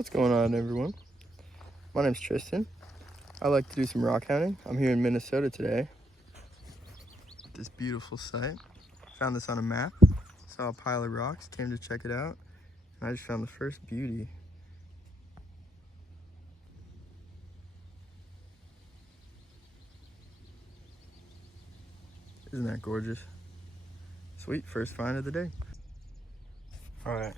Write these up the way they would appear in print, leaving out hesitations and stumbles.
What's going on, everyone? My name's Tristan. I like to do some rock hounding. I'm here in Minnesota today at this beautiful site. Found this on a map, saw a pile of rocks, came to check it out, and I just found the first beauty. Isn't that gorgeous? Sweet, first find of the day. All right,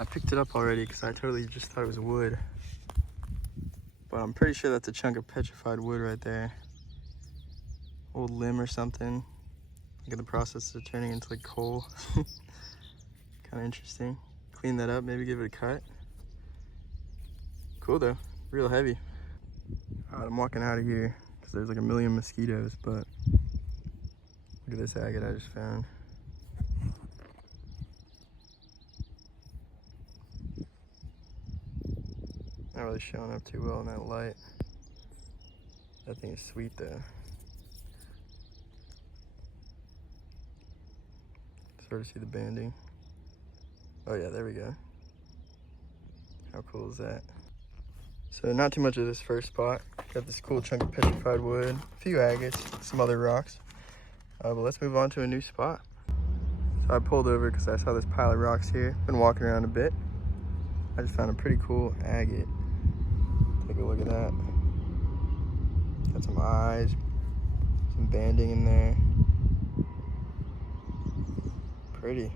I picked it up already because I totally just thought it was wood. But I'm pretty sure that's a chunk of petrified wood right there. Old limb or something. Look at the process of turning into like coal. Kind of interesting. Clean that up, maybe give it a cut. Cool though, real heavy. All right, I'm walking out of here because there's like a million mosquitoes, but look at this agate I just found. Not really showing up too well in that light. That thing is sweet though. Sort of see the banding. Oh yeah, there we go. How cool is that? So not too much of this first spot. Got this cool chunk of petrified wood, a few agates, some other rocks. But let's move on to a new spot. So I pulled over because I saw this pile of rocks here. Been walking around a bit. I just found a pretty cool agate. Take a look at that. Got some eyes, some banding in there. Pretty.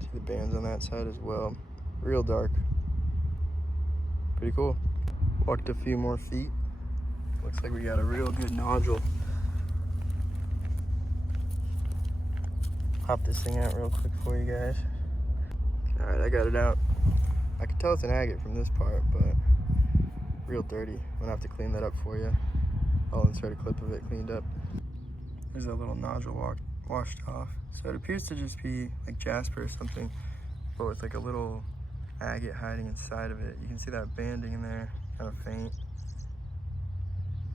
See the bands on that side as well. Real dark. Pretty cool. Walked a few more feet. Looks like we got a real good nodule. Pop this thing out real quick for you guys. All right, I got it out. I can tell it's an agate from this part, but real dirty. I'm gonna have to clean that up for you. I'll insert a clip of it cleaned up. There's that little nodule washed off. So it appears to just be like jasper or something, but with like a little agate hiding inside of it. You can see that banding in there, kind of faint,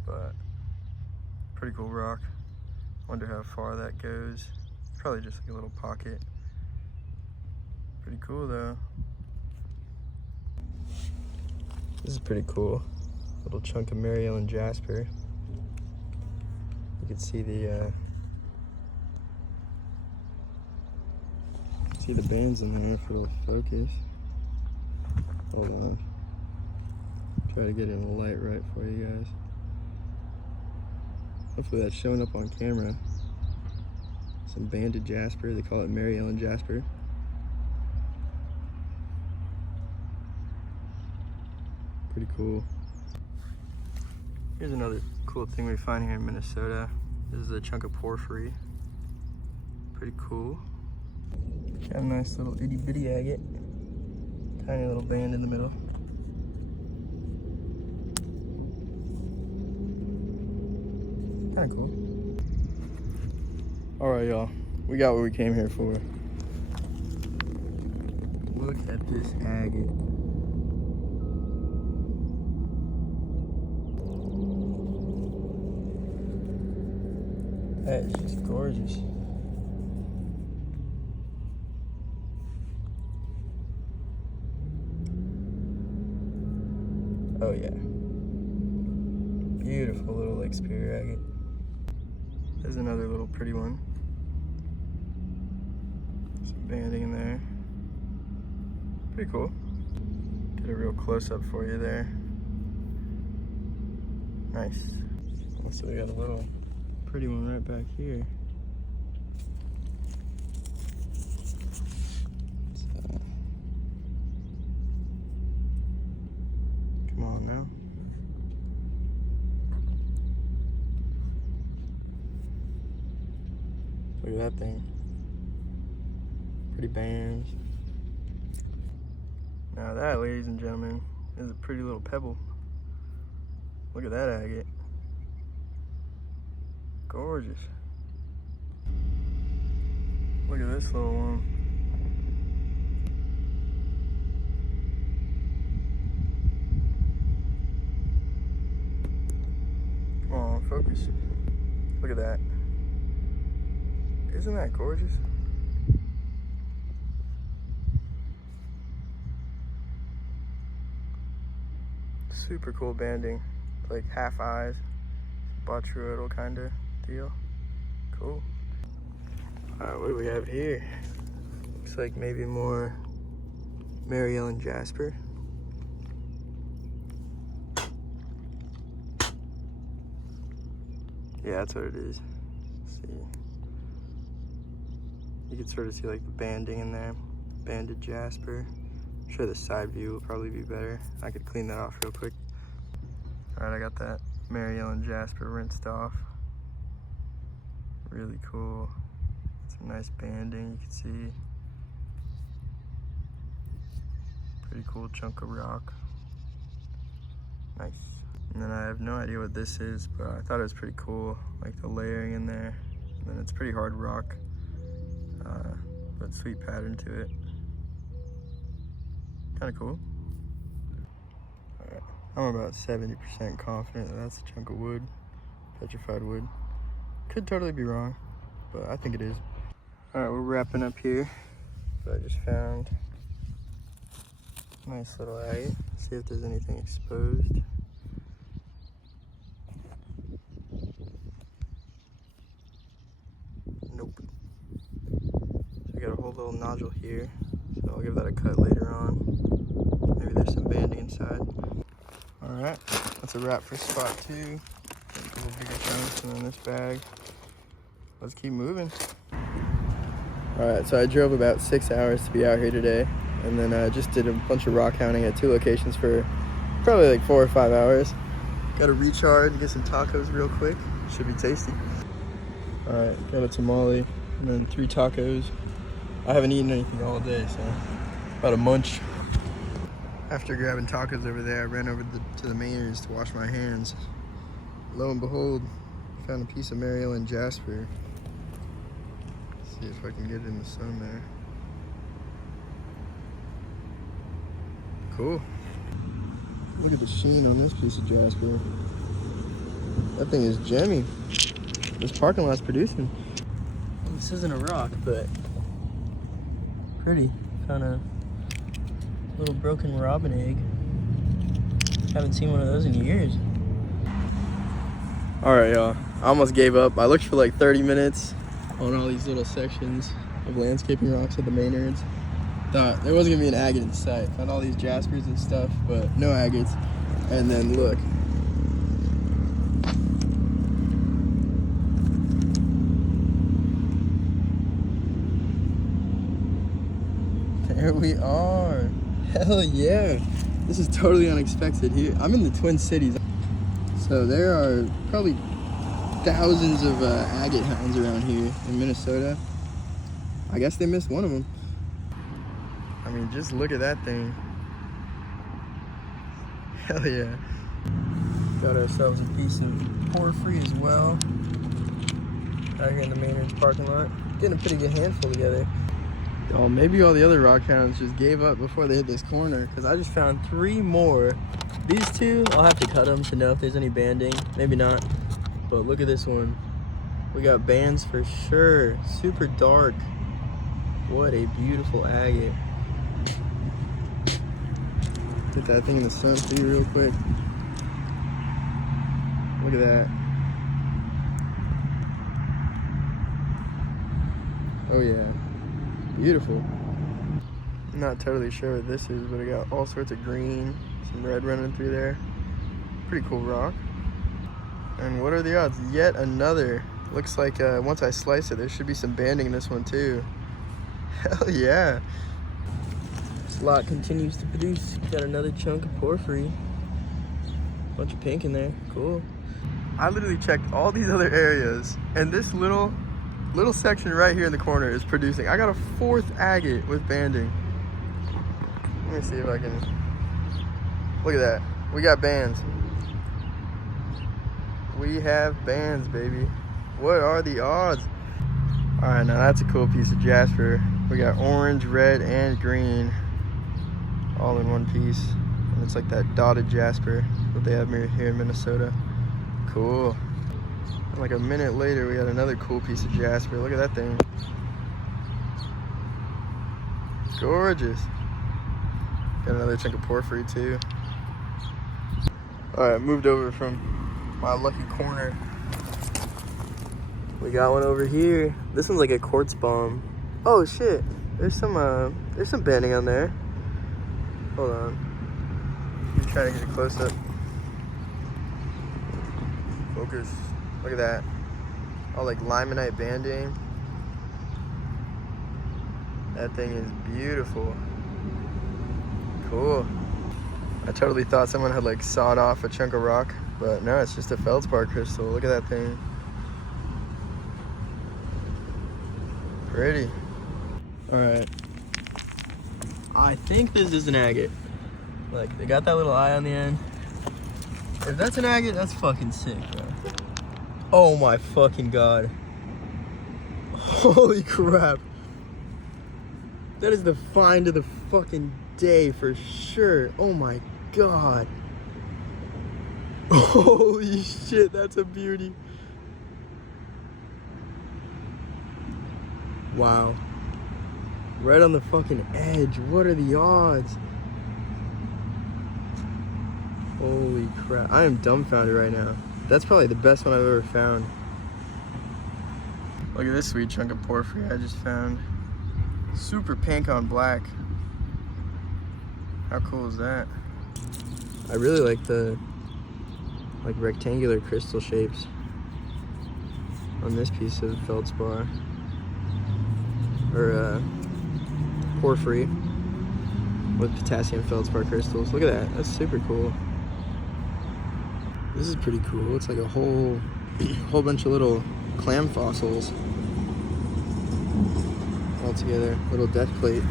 but pretty cool rock. Wonder how far that goes. Probably just like a little pocket. Pretty cool though. This is pretty cool. Little chunk of Mary Ellen jasper. You can see the bands in there if it'll focus. Hold on. Try to get in the light right for you guys. Hopefully that's showing up on camera. Some banded jasper. They call it Mary Ellen jasper. Pretty cool. Here's another cool thing we find here in Minnesota. This is a chunk of porphyry. Pretty cool. Got a nice little itty bitty agate. Tiny little band in the middle. Kinda cool. Alright y'all, we got what we came here for. Look at this agate. That is just gorgeous. Oh yeah. Beautiful little Lake Superior agate. There's another little pretty one. Some banding in there. Pretty cool. Get a real close up for you there. Nice. Also, we got a little pretty one right back here. So, come on now. Look at that thing. Pretty bands. Now that, ladies and gentlemen, is a pretty little pebble. Look at that agate. Gorgeous. Look at this little one. Come on, focus. Look at that. Isn't that gorgeous? Super cool banding, like half eyes, botryoidal kind of deal. Cool. All right, what do we have here? Looks like maybe more Mary Ellen jasper. Yeah, that's what it is. Let's see. You can sort of see like the banding in there. Banded jasper. I'm sure the side view will probably be better. I could clean that off real quick. All right, I got that Mary Ellen jasper rinsed off. Really cool. Some nice banding, you can see. Pretty cool chunk of rock. Nice. And then I have no idea what this is, but I thought it was pretty cool, like the layering in there. And then it's pretty hard rock, but sweet pattern to it. Kind of cool. All right, I'm about 70% confident that that's a chunk of wood, petrified wood. Could totally be wrong, but I think it is. All right, we're wrapping up here. So I just found a nice little agate. See if there's anything exposed. Nope. So we got a whole little nodule here. So I'll give that a cut later on. Maybe there's some banding inside. All right, that's a wrap for spot 2. A couple bigger chunks and then this bag. Let's keep moving. All right, so I drove about 6 hours to be out here today, and then I just did a bunch of rock hounding at 2 locations for probably like 4 or 5 hours. Got to recharge and get some tacos real quick. Should be tasty. All right, got a tamale and then 3 tacos. I haven't eaten anything all day, so about a munch. After grabbing tacos over there, I ran over to the Maynards to wash my hands. Lo and behold, found a piece of Mary Ellen jasper. See if I can get it in the sun there. Cool. Look at the sheen on this piece of jasper. That thing is gemmy. This parking lot's producing. This isn't a rock, but pretty. Found a little broken robin egg. Haven't seen one of those in years. All right, y'all. I almost gave up. I looked for like 30 minutes on all these little sections of landscaping rocks at the Maynards. Thought there wasn't gonna be an agate in sight. Found all these jaspers and stuff, but no agates. And then look. There we are. Hell yeah. This is totally unexpected here. I'm in the Twin Cities. So there are probably thousands of agate hounds around here in Minnesota. I guess they missed one of them. I mean, just look at that thing. Hell yeah. Got ourselves a piece of porphyry as well. Out here in the Maynard's parking lot. Getting a pretty good handful together. Oh, maybe all the other rock hounds just gave up before they hit this corner, because I just found 3 more. These 2, I'll have to cut them to know if there's any banding. Maybe not. But look at this one. We got bands for sure. Super dark. What a beautiful agate. Get that thing in the sun for you real quick. Look at that. Oh yeah. Beautiful. I'm not totally sure what this is, but I got all sorts of green, some red running through there. Pretty cool rock. And what are the odds? Yet another. Looks like once I slice it, there should be some banding in this one too. Hell yeah. This lot continues to produce. Got another chunk of porphyry. Bunch of pink in there. Cool. I literally checked all these other areas, and this little section right here in the corner is producing. I got a 4th agate with banding. Let me see if I can. Look at that. We got bands. We have bands, baby. What are the odds? All right, now that's a cool piece of jasper. We got orange, red, and green all in one piece. And it's like that dotted jasper that they have here in Minnesota. Cool. And like a minute later, we got another cool piece of jasper. Look at that thing. Gorgeous. Got another chunk of porphyry too. All right, moved over from my lucky corner. We got one over here. This one's like a quartz bomb. Oh shit, there's some banding on there. Hold on. I'm trying to get a close up. Focus. Look at that. All like limonite banding. That thing is beautiful. Cool. I totally thought someone had like sawed off a chunk of rock, but no, it's just a feldspar crystal. Look at that thing. Pretty. All right. I think this is an agate. Like, they got that little eye on the end. If that's an agate, that's fucking sick, bro. Oh my fucking god. Holy crap. That is the find of the fucking day for sure. Oh my god. Holy shit, that's a beauty. Wow. Right on the fucking edge. What are the odds? Holy crap. I am dumbfounded right now. That's probably the best one I've ever found. Look at this sweet chunk of porphyry I just found. Super pink on black. How cool is that? I really like the rectangular crystal shapes on this piece of feldspar. Or porphyry with potassium feldspar crystals. Look at that. That's super cool. This is pretty cool. It's like a whole bunch of little clam fossils all together. Little death plate.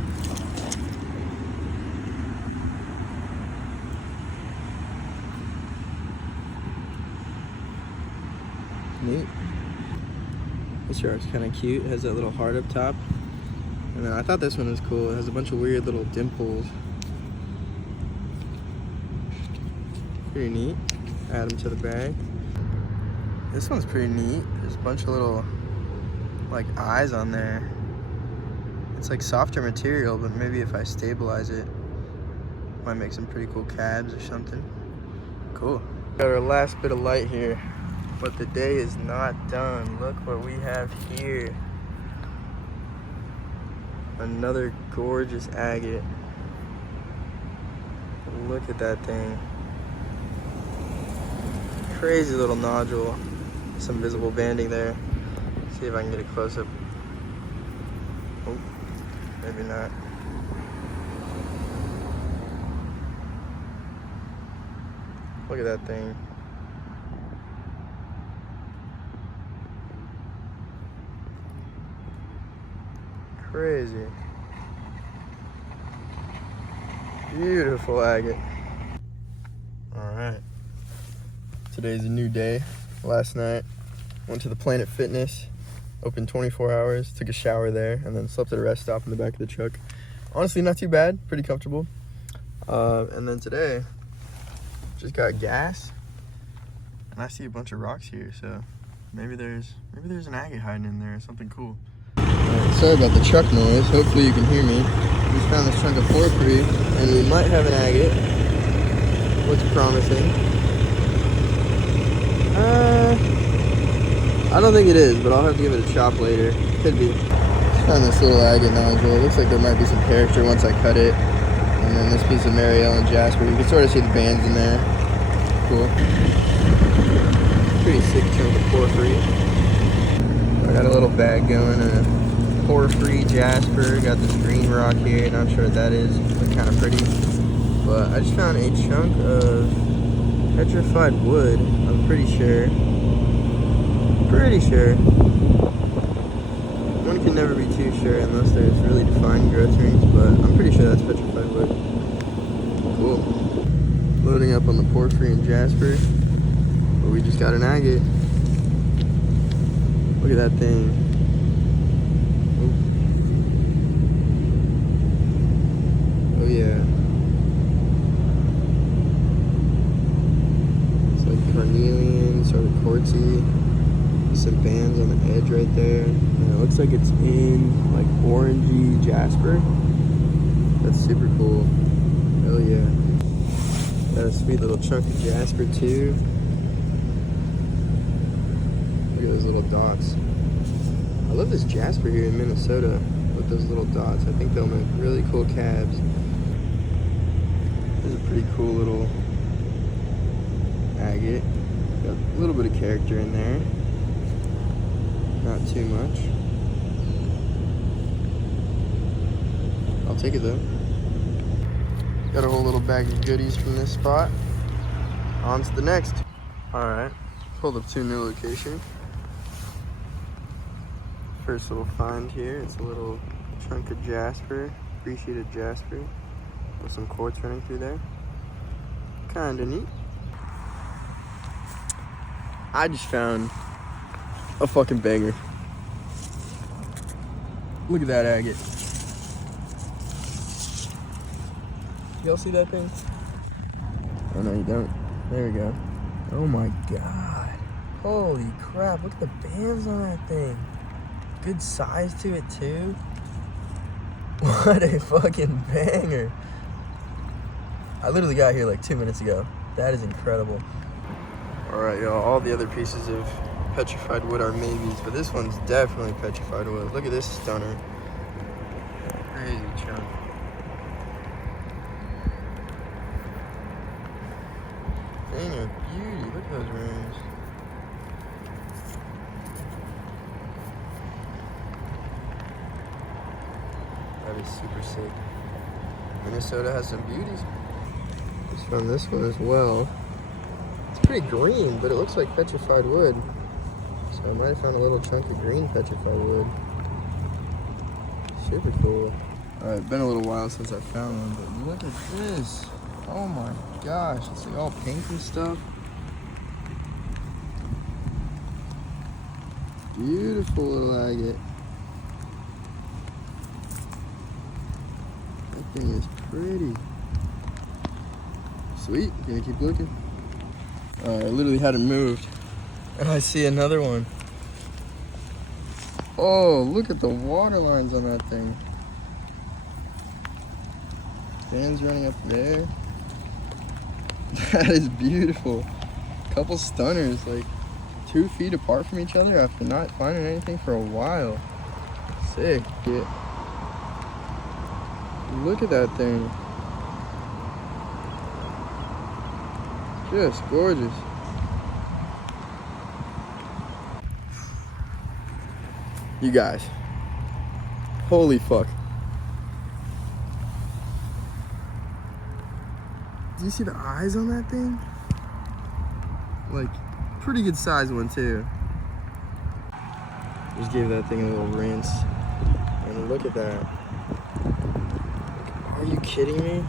Neat. This shark's kind of cute. It has that little heart up top. And I thought this one was cool. It has a bunch of weird little dimples. Pretty neat. Add them to the bag. This one's pretty neat. There's a bunch of little like eyes on there. It's like softer material, but maybe if I stabilize it, might make some pretty cool cabs or something. Cool. Got our last bit of light here, but the day is not done. Look what we have here. Another gorgeous agate. Look at that thing. Crazy little nodule. Some visible banding there. See if I can get a close up. Oh, maybe not. Look at that thing. Crazy. Beautiful agate. Alright. Today's a new day. Last night, went to the Planet Fitness, open 24 hours, took a shower there, and then slept at a rest stop in the back of the truck. Honestly, not too bad, pretty comfortable. And then today, just got gas, and I see a bunch of rocks here, so maybe there's an agate hiding in there or something cool. Sorry about the truck noise. Hopefully you can hear me. We found this chunk of porphyry, and we might have an agate. Looks promising. I don't think it is, but I'll have to give it a chop later. Could be. Just found this little agate nodule. It looks like there might be some character once I cut it. And then this piece of Mariel and jasper. You can sort of see the bands in there. Cool. Pretty sick chunk of porphyry. I got a little bag going. Porphyry, jasper, got this green rock here, not sure what that is, but kind of pretty. But I just found a chunk of petrified wood, I'm pretty sure. One can never be too sure unless there's really defined growth rings, but I'm pretty sure that's petrified wood. Cool. Loading up on the porphyry and jasper, but we just got an agate. Look at that thing. Oh yeah. It's like carnelian, sort of quartzy. Some bands on the edge right there. And it looks like it's in like orangey jasper. That's super cool. Hell yeah. Got a sweet little chunk of jasper too. Look at those little dots. I love this jasper here in Minnesota with those little dots. I think they'll make really cool cabs. This is a pretty cool little agate. Got a little bit of character in there. Not too much. I'll take it though. Got a whole little bag of goodies from this spot. On to the next. Alright, pulled up to a new location. First little find here, it's a little chunk of jasper, appreciated jasper, with some quartz running through there. Kinda neat. I just found a fucking banger. Look at that agate. Y'all see that thing? Oh no, you don't. There we go. Oh my god. Holy crap, look at the bands on that thing. Good size to it too. What a fucking banger. I literally got here like 2 minutes ago. That is incredible. Alright y'all, all the other pieces of petrified wood are maybes, but this one's definitely petrified wood. Look at this stunner. Crazy chunk. Thing of beauty, look at those rings. That is super sick. Minnesota has some beauties. Just found this one as well. It's pretty green, but it looks like petrified wood. So I might have found a little chunk of green petrified wood. Super cool. Alright, been a little while since I found one, but look at this. Oh my gosh, it's like all pink and stuff. Beautiful little agate. That thing is pretty. Sweet, gonna keep looking. Alright, I literally hadn't moved. And I see another one. Oh, look at the water lines on that thing. Fans running up there. That is beautiful. Couple stunners, like 2 feet apart from each other after not finding anything for a while. Sick. Yeah. Look at that thing. Just gorgeous. You guys. Holy fuck. Do you see the eyes on that thing? Like, pretty good size one too. Just gave that thing a little rinse. And look at that. Are you kidding me?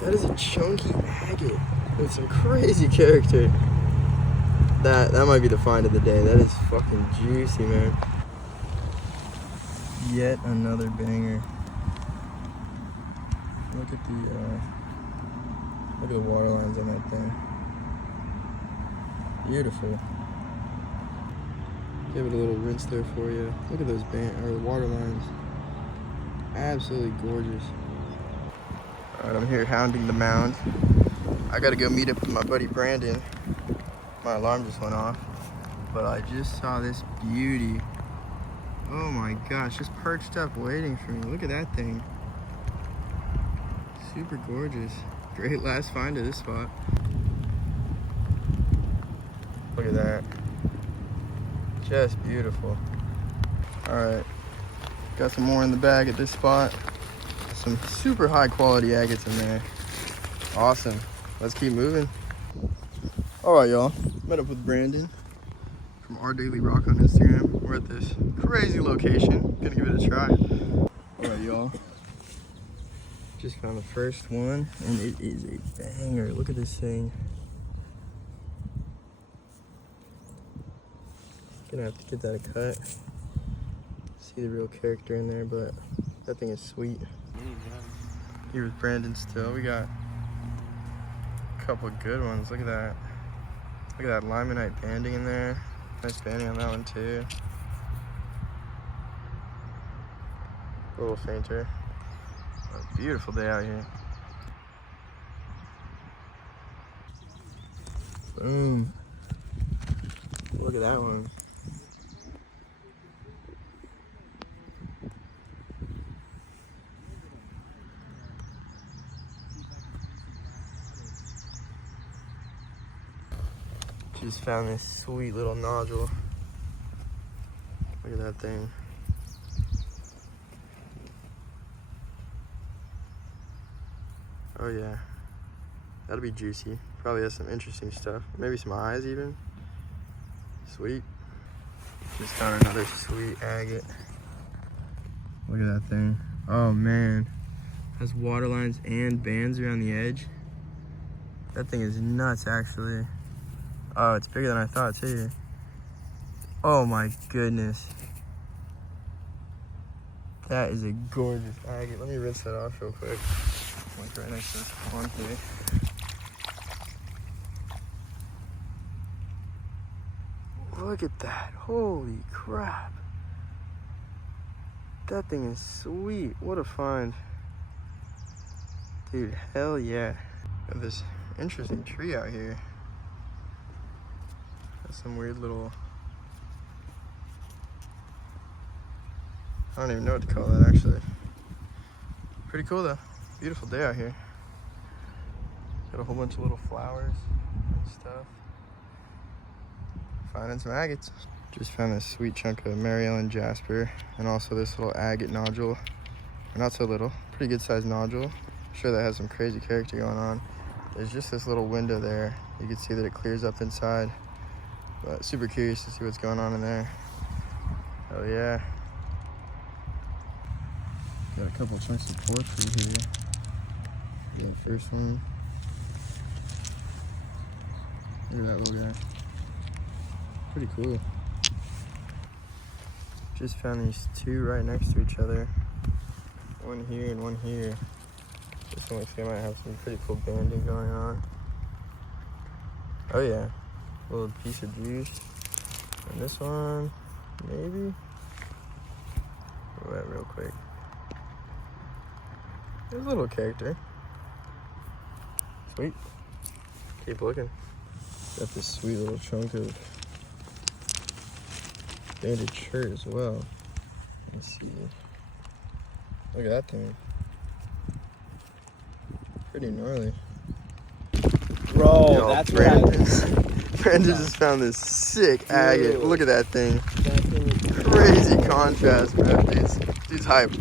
That is a chunky agate with some crazy character. That might be the find of the day. That is fucking juicy, man. Yet another banger. Look at the water lines on that thing. Beautiful. Give it a little rinse there for you. Look at those water lines. Absolutely gorgeous. Alright, I'm here hounding the mound. I gotta go meet up with my buddy Brandon. My alarm just went off. But I just saw this beauty. Oh my gosh, just perched up waiting for me. Look at that thing. Super gorgeous. Great last find of this spot. Look at that. Just beautiful. Alright. Got some more in the bag at this spot. Some super high quality agates in there. Awesome. Let's keep moving. Alright y'all. Met up with Brandon from Our Daily Rock on Instagram. We're at this crazy location. Gonna give it a try. Alright y'all. Just found the first one and it is a banger. Look at this thing. Gonna have to get that a cut. See the real character in there, but that thing is sweet. Here with Brandon still. We got a couple of good ones. Look at that. Look at that limonite banding in there. Nice banding on that one too. A little fainter. A beautiful day out here. Boom. Look at that one. Just found this sweet little nodule. Look at that thing. Oh yeah, that'll be juicy. Probably has some interesting stuff. Maybe some eyes even. Sweet. Just found another sweet agate. Look at that thing. Oh man, has water lines and bands around the edge. That thing is nuts actually. Oh, it's bigger than I thought too. Oh my goodness. That is a gorgeous agate. Let me rinse that off real quick. Like right next to this pond here. Look at that. Holy crap. That thing is sweet. What a find. Dude, hell yeah. Got this interesting tree out here. Got some weird little... I don't even know what to call that actually. Pretty cool though. Beautiful day out here. Got a whole bunch of little flowers and stuff. Finding some agates. Just found this sweet chunk of Mary Ellen jasper and also this little agate nodule. Or not so little, pretty good sized nodule. I'm sure that has some crazy character going on. There's just this little window there. You can see that it clears up inside. But super curious to see what's going on in there. Oh yeah. Got a couple chunks of porphyry here. Got the first one. Look at that little guy. Pretty cool. Just found these two right next to each other. One here and one here. This one looks like it might have some pretty cool banding going on. Oh yeah. A little piece of juice. And this one, maybe? Look at that real quick. There's a little character. Sweet. Keep looking. Got this sweet little chunk of banded shirt as well. Let's see. Look at that thing. Pretty gnarly. Bro, yo, that's Brandon just found this sick agate. Look at that thing. Crazy contrast, bro. Dude's hype.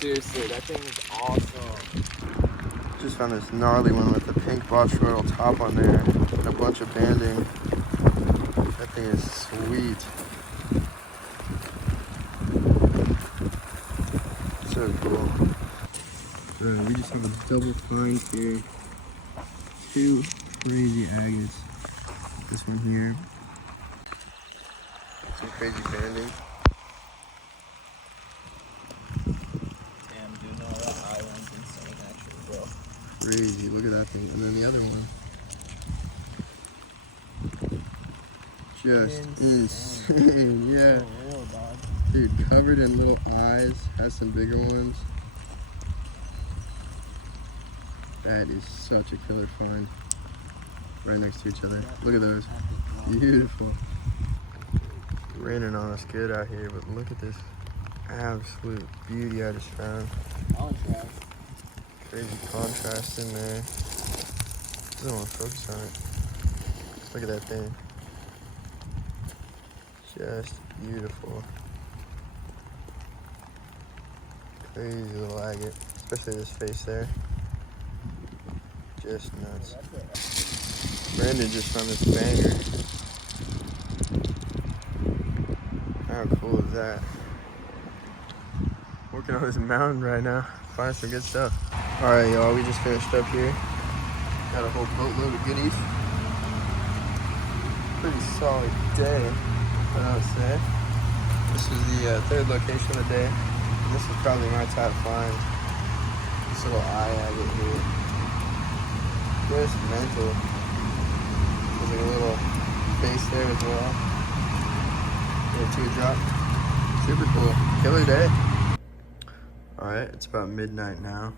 Seriously, that thing is awesome. Just found this gnarly one with the pink Bosch Royal top on there and a bunch of banding. That thing is sweet. So cool. We just have a double find here. Two crazy agates. This one here. Some crazy banding. Damn, dude, no, that island's insane actually, bro. Crazy, look at that thing. And then the other one. Just insane, yeah. For real, dog. Dude, covered in little eyes, has some bigger ones. That is such a killer find. Right next to each other. Look at those. Beautiful. Raining on us good out here, but look at this absolute beauty I just found. Contrast. Crazy contrast in there. I don't want to focus on it. Look at that thing. Just beautiful. Crazy little agate. Especially this face there. Just nuts. Brandon just found this banger. How cool is that? Working on this mountain right now. Finding some good stuff. Alright y'all, we just finished up here. Got a whole boatload of goodies. Pretty solid day, I would say. This is the third location of the day. And this is probably my top find. This little eye agate here. Just mental. There's like a little face there as well. Yeah, two drop. Super cool. Killer day. Alright, it's about midnight now.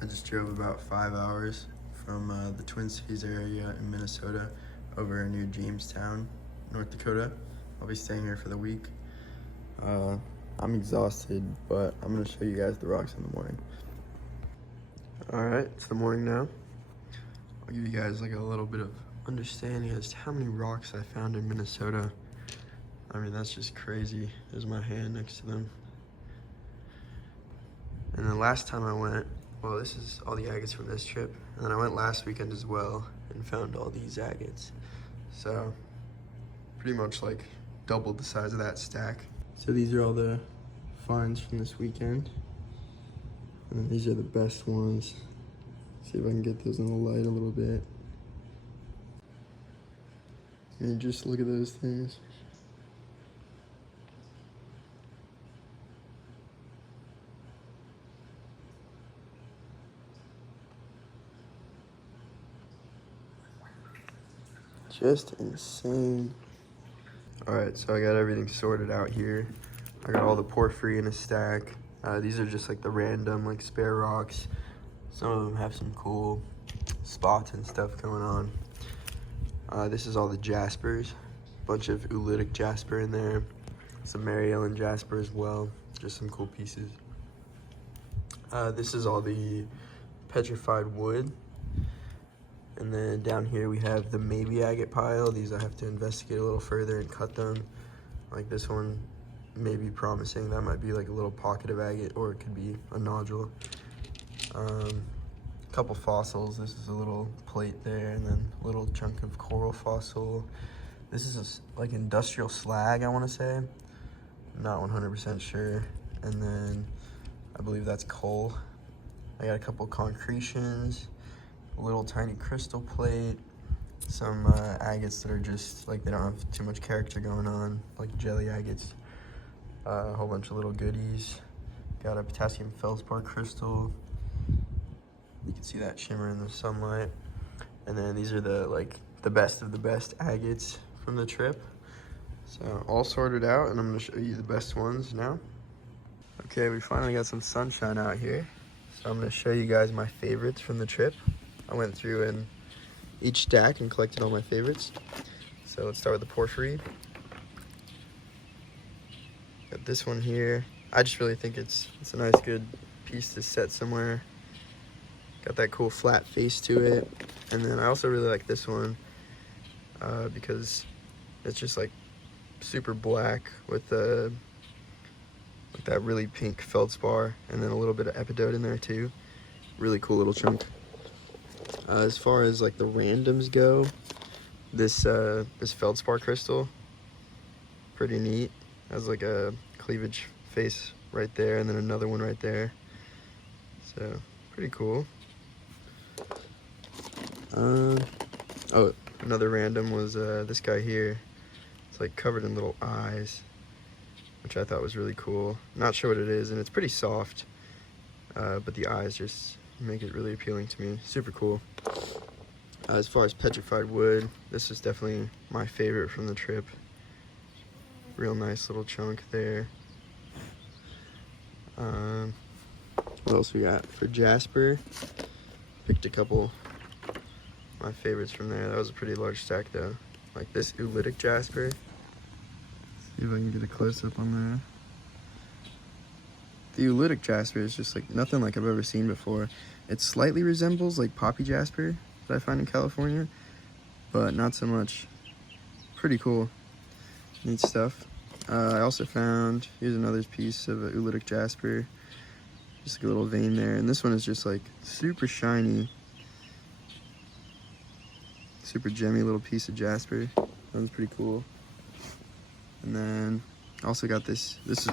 I just drove about 5 hours from the Twin Cities area in Minnesota over near Jamestown, North Dakota. I'll be staying here for the week. I'm exhausted, but I'm gonna show you guys the rocks in the morning. All right, it's the morning now. I'll give you guys like a little bit of understanding as to how many rocks I found in Minnesota. I mean, that's just crazy. There's my hand next to them. And then last time I went, well, this is all the agates from this trip. And then I went last weekend as well and found all these agates. So pretty much like doubled the size of that stack. So these are all the finds from this weekend. And then these are the best ones. See if I can get those in the light a little bit. And just look at those things. Just insane. All right, so I got everything sorted out here. I got all the porphyry in a stack. These are just like the random like spare rocks. Some of them have some cool spots and stuff going on. This is all the jaspers. Bunch of oolitic jasper in there. Some Mary Ellen jasper as well. Just some cool pieces. This is all the petrified wood. And then down here we have the maybe agate pile. These I have to investigate a little further and cut them. Like this one may be promising. That might be like a little pocket of agate, or it could be a nodule. A couple fossils. This is a little plate there, and then a little chunk of coral fossil. This is like industrial slag, I want to say. I'm not 100% sure. And then I believe that's coal. I got a couple concretions. A little tiny crystal plate, some agates that are just like they don't have too much character going on, like jelly agates. A whole bunch of little goodies. Got a potassium feldspar crystal. You can see that shimmer in the sunlight. And then these are the best of the best agates from the trip. So all sorted out, and I'm gonna show you the best ones now. Okay, we finally got some sunshine out here. So I'm gonna show you guys my favorites from the trip. I went through in each stack and collected all my favorites. So let's start with the porphyry. Got this one here. I just really think it's a nice, good piece to set somewhere. Got that cool flat face to it. And then I also really like this one because it's just like super black with that really pink feldspar, and then a little bit of epidote in there too. Really cool little chunk. As far as like the randoms go, this feldspar crystal, pretty neat. Has like a cleavage face right there, and then another one right there. So pretty cool. Oh, another random was this guy here. It's like covered in little eyes, which I thought was really cool. Not sure what it is, and it's pretty soft, but the eyes just make it really appealing to me. Super cool. As far as petrified wood, this is definitely my favorite from the trip. Real nice little chunk there. What else we got? For jasper, picked a couple of my favorites from there. That was a pretty large stack though. Like this oolitic jasper. See if I can get a close-up on there. The oolitic jasper is just like nothing like I've ever seen before. It slightly resembles like poppy jasper that I find in California, but not so much. Pretty cool. Neat stuff. I also found, here's another piece of oolitic jasper. Just like a little vein there. And this one is just like super shiny. Super gemmy little piece of jasper. That was pretty cool. And then also got this. This is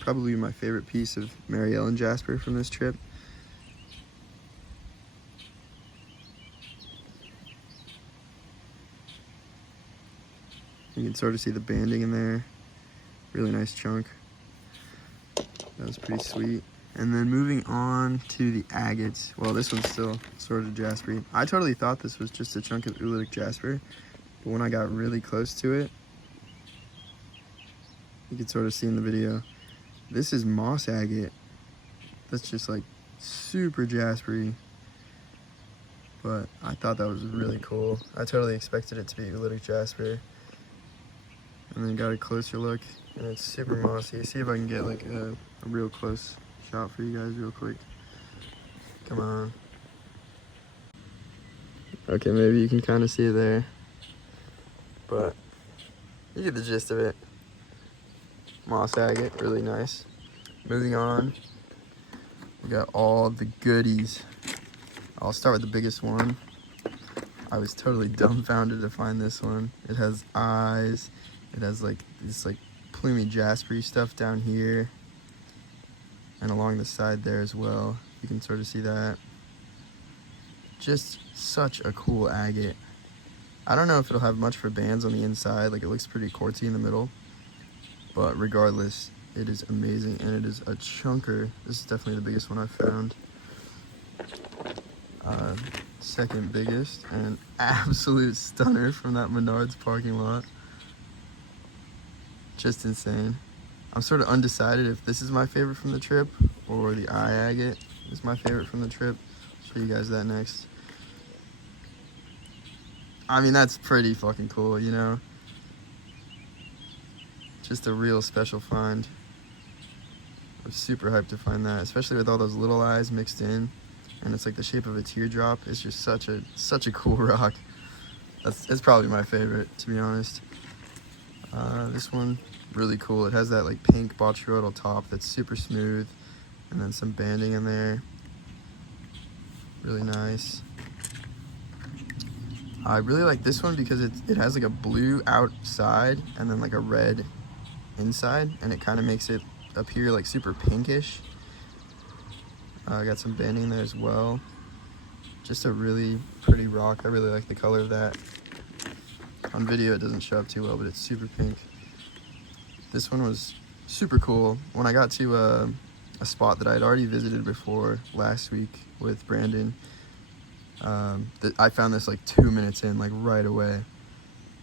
probably my favorite piece of Mary Ellen jasper from this trip. You can sort of see the banding in there. Really nice chunk. That was pretty sweet. And then moving on to the agates. Well, this one's still sort of jaspery. I totally thought this was just a chunk of oolitic jasper, but when I got really close to it, you can sort of see in the video, this is moss agate. That's just like super jaspery. but I thought that was really cool. I totally expected it to be oolitic jasper. And then got a closer look, and it's super mossy. See if I can get like a real close shot for you guys real quick. Come on. Okay, maybe you can kind of see it there, but you get the gist of it. Moss agate, really nice. Moving on, we got all the goodies. I'll start with the biggest one. I was totally dumbfounded to find this one. It has eyes. It has like this like plumy jaspery stuff down here and along the side there as well. You can sort of see that. Just such a cool agate. I don't know if it'll have much for bands on the inside. Like, it looks pretty quartzy in the middle, but regardless, it is amazing, and it is a chunker. This is definitely the biggest one I've found. Second biggest, and an absolute stunner from that Menards parking lot. Just insane. I'm sort of undecided if this is my favorite from the trip or the eye agate is my favorite from the trip. I'll show you guys that next. I mean, that's pretty fucking cool, you know? Just a real special find. I'm super hyped to find that, especially with all those little eyes mixed in, and it's like the shape of a teardrop. It's just such a cool rock. It's probably my favorite, to be honest. This one, really cool. It has that like pink botryoidal top that's super smooth, and then some banding in there. Really nice. I really like this one because it has like a blue outside and then like a red inside, and it kind of makes it appear like super pinkish. I got some banding there as well. Just a really pretty rock. I really like the color of that. On video it doesn't show up too well, but it's super pink. This one was super cool. When I got to a spot that I had already visited before last week with Brandon, I found this like 2 minutes in, like right away.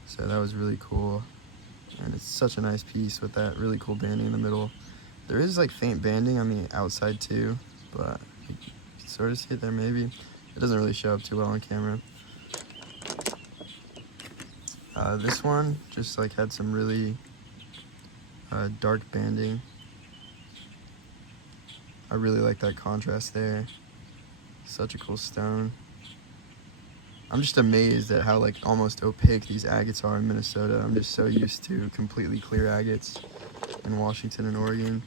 So that was really cool. And it's such a nice piece with that really cool banding in the middle. There is like faint banding on the outside too, but you can sort of see it there maybe. It doesn't really show up too well on camera. This one just like had some really dark banding. I really like that contrast there. Such a cool stone. I'm just amazed at how like almost opaque these agates are in Minnesota. I'm just so used to completely clear agates in Washington and Oregon.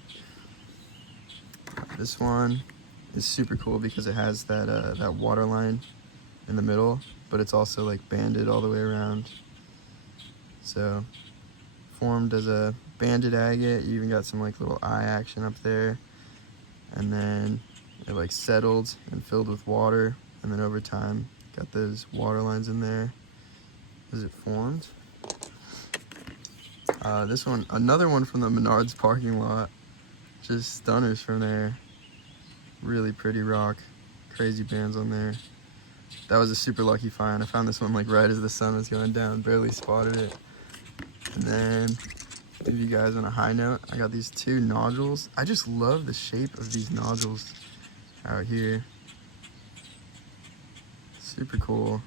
This one is super cool because it has that water line in the middle, but it's also like banded all the way around. So formed as a banded agate. You even got some like little eye action up there, and then it like settled and filled with water, and then over time got those water lines in there as it formed. This one, another one from the Menards parking lot. Just stunners from there. Really pretty rock. Crazy bands on there. That was a super lucky find. I found this one like right as the sun was going down. Barely spotted it. And then, leave you guys on a high note. I got these two nodules. I just love the shape of these nodules out here. Super cool.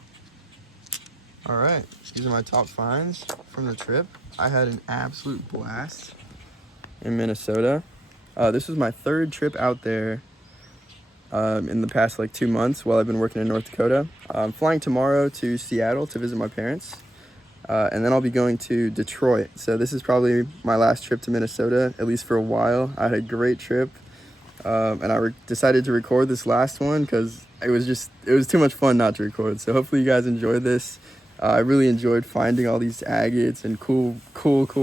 All right, these are my top finds from the trip. I had an absolute blast in Minnesota. This was my third trip out there in the past like 2 months while I've been working in North Dakota. I'm flying tomorrow to Seattle to visit my parents, and then I'll be going to Detroit. So this is probably my last trip to Minnesota, at least for a while. I had a great trip, and I decided to record this last one because it was too much fun not to record. So hopefully you guys enjoyed this. I really enjoyed finding all these agates and cool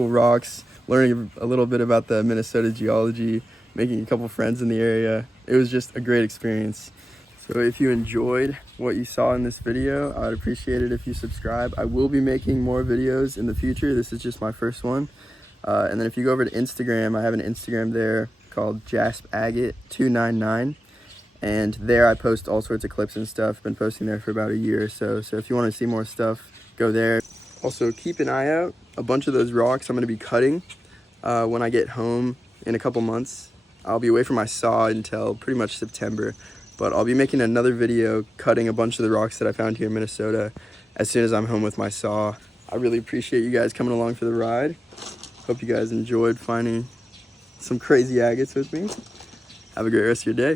rocks, learning a little bit about the Minnesota geology, making a couple friends in the area. It was just a great experience. So if you enjoyed what you saw in this video, I'd appreciate it if you subscribe. I will be making more videos in the future. This is just my first one. And then if you go over to Instagram, I have an Instagram there called jaspagate299. And there I post all sorts of clips and stuff. Been posting there for about a year or so. So if you want to see more stuff, go there. Also, keep an eye out. A bunch of those rocks I'm going to be cutting when I get home in a couple months. I'll be away from my saw until pretty much September. But I'll be making another video cutting a bunch of the rocks that I found here in Minnesota as soon as I'm home with my saw. I really appreciate you guys coming along for the ride. Hope you guys enjoyed finding some crazy agates with me. Have a great rest of your day.